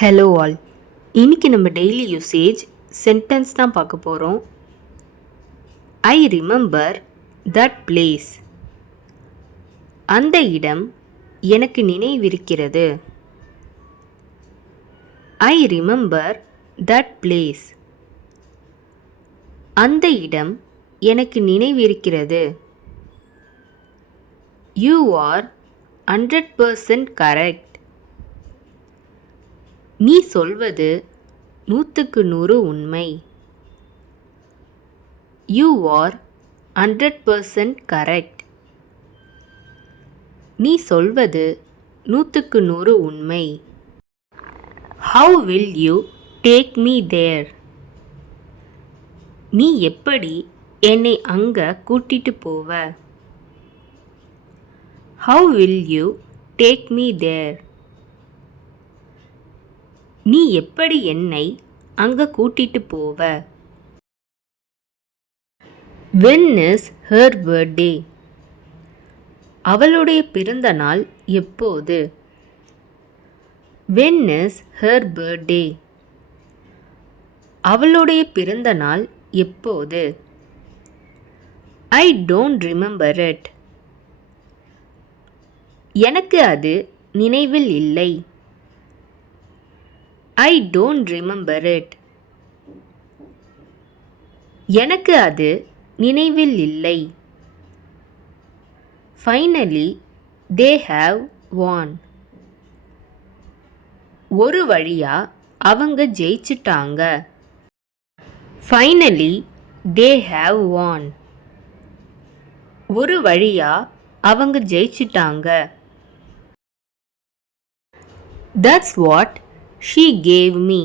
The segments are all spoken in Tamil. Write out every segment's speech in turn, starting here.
Hello all. இன்னைக்கு நம்ம டெய்லி யூசேஜ் சென்டென்ஸ் தான் பார்க்க போகிறோம். I remember that place. அந்த இடம் எனக்கு நினைவிருக்கிறது. I remember that place. அந்த இடம் எனக்கு நினைவிருக்கிறது. You are 100% correct. நீ சொல்வது 100% உண்மை. You are 100% correct. நீ சொல்வது 100% உண்மை. How will you take me there. நீ எப்படி என்னை அங்க கூட்டிட்டு போவ? How will you take me there. நீ எப்படி என்னை அங்க கூட்டிட்டு போவ? When is her birthday? அவளுடைய பிறந்த நாள் எப்போது? When is her birthday? அவளுடைய பிறந்த நாள் எப்போது? I don't remember it. எனக்கு அது நினைவில் இல்லை. I don't remember it. எனக்கு அது நினைவில் இல்லை. Finally, they have won. ஒரு வழியா அவங்க ஜெயிச்சிட்டாங்க. Finally, they have won. ஒரு வழியா அவங்க ஜெயிச்சிட்டாங்க. That's what she gave me.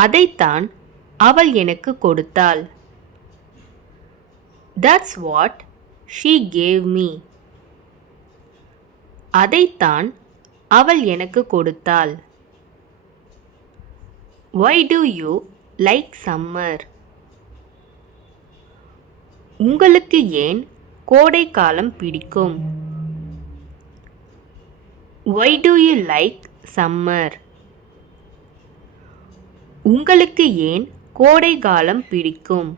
அதைத்தான் அவள் எனக்கு கொடுத்தாள். That's what she gave me. அதைத்தான் அவள் எனக்கு கொடுத்தாள். Why do you like summer? உங்களுக்கு ஏன் கோடை காலம் பிடிக்கும்? Why do you like summer? உங்களுக்கு ஏன் கோடை காலம் பிடிக்கும்?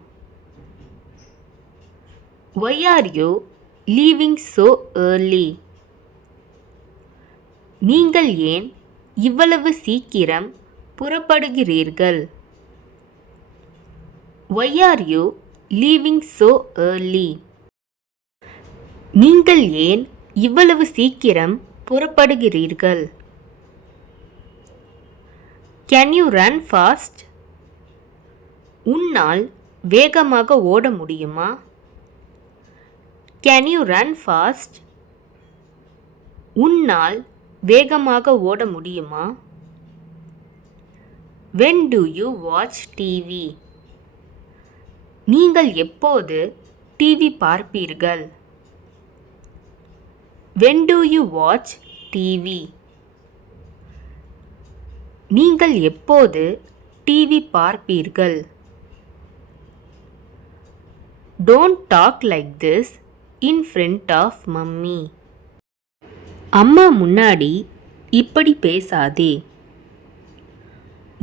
Why are you leaving so early? நீங்கள் ஏன் இவ்வளவு சீக்கிரம் புறப்படுகிறீர்கள்? Why are you leaving so early? நீங்கள் ஏன் இவ்வளவு சீக்கிரம் புறப்படுகிறீர்கள்? Can you run fast? உன்னால் வேகமாக ஓட முடியுமா? Can you run fast? உன்னால் வேகமாக ஓட முடியுமா? When do you watch TV? நீங்கள் எப்போது டிவி பார்ப்பீர்கள்? When do you watch TV? நீங்கள் எப்போது டிவி பார்ப்பீர்கள்? Don't talk like this in front of mummy. அம்மா முன்னாடி இப்படி பேசாதே.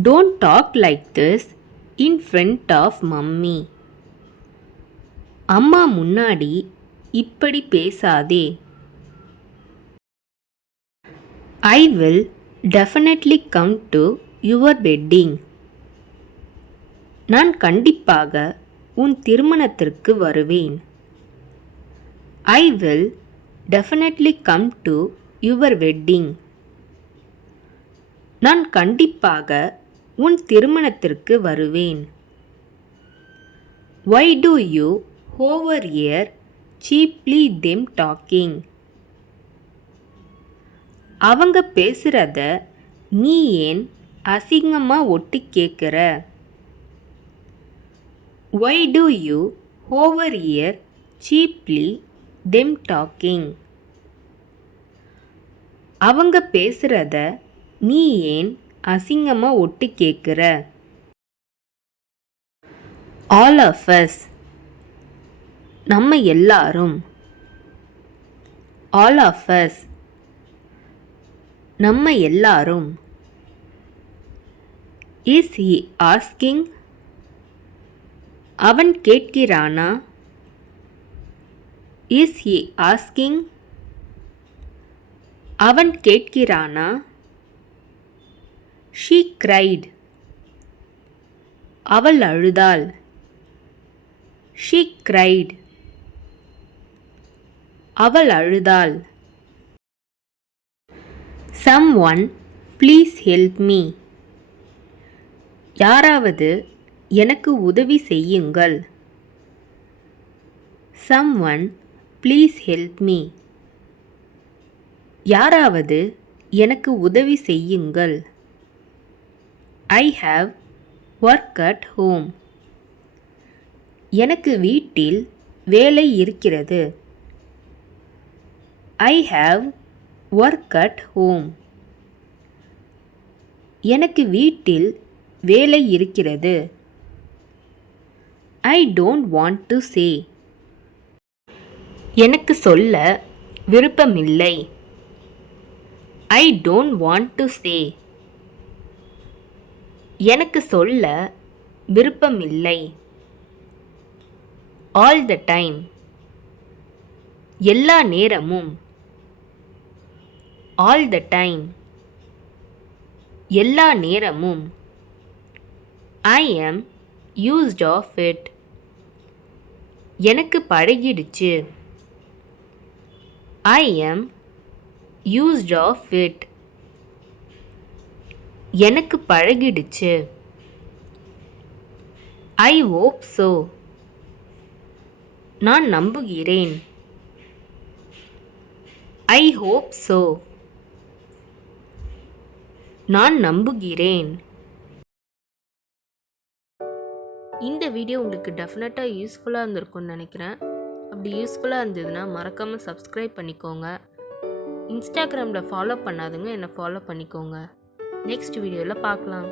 Don't talk like this in front of mummy. அம்மா முன்னாடி இப்படி பேசாதே. I will definitely come to your wedding. நான் கண்டிப்பாக உன் திருமணத்திற்கு வருவேன். I will definitely come to your wedding. நான் கண்டிப்பாக உன் திருமணத்திற்கு வருவேன். Why do you overhear cheaply them talking? அவங்க பேசுறத நீ ஏன் அசிங்கமா ஒட்டு கேட்குற? Why do you overhear cheaply them talking? அவங்க பேசுறத நீ ஏன் அசிங்கமா ஒட்டு கேட்குற? All of us. நம்ம எல்லாரும். All of us. நம்ம எல்லாரும் இஸ் he asking? அவன் கேட்கிறானா? Is he asking? அவன் கேட்கிறானா? She cried. அவள் அழுதாள். She cried. அவள் அழுதாள். Someone please help me. யாராவது எனக்கு உதவி செய்யுங்கள். Someone please help me. யாராவது எனக்கு உதவி செய்யுங்கள். I have work at home. எனக்கு வீட்டில் வேலை இருக்கிறது. I have work at home. எனக்கு வீட்டில் வேலை இருக்கிறது. I don't want to say. எனக்கு சொல்ல விருப்பமில்லை. I don't want to say. எனக்கு சொல்ல விருப்பமில்லை. All the time. எல்லா நேரமும். All the time. எல்லா நேரமும். I am used of it. எனக்கு பழகிடுச்சு. I am used of it. எனக்கு பழகிடுச்சு. I hope so. நான் நம்புகிறேன். I hope so. நான் நம்புகிறேன். இந்த வீடியோ உங்களுக்கு டெஃபினட்டாக யூஸ்ஃபுல்லாக இருந்திருக்கும்னு நினைக்கிறேன். அப்படி யூஸ்ஃபுல்லாக இருந்ததுன்னா மறக்காமல் சப்ஸ்கிரைப் பண்ணிக்கோங்க. இன்ஸ்டாகிராமில் ஃபாலோ பண்ணாதுங்க என்னை ஃபாலோ பண்ணிக்கோங்க. நெக்ஸ்ட் வீடியோவில் பார்க்கலாம்.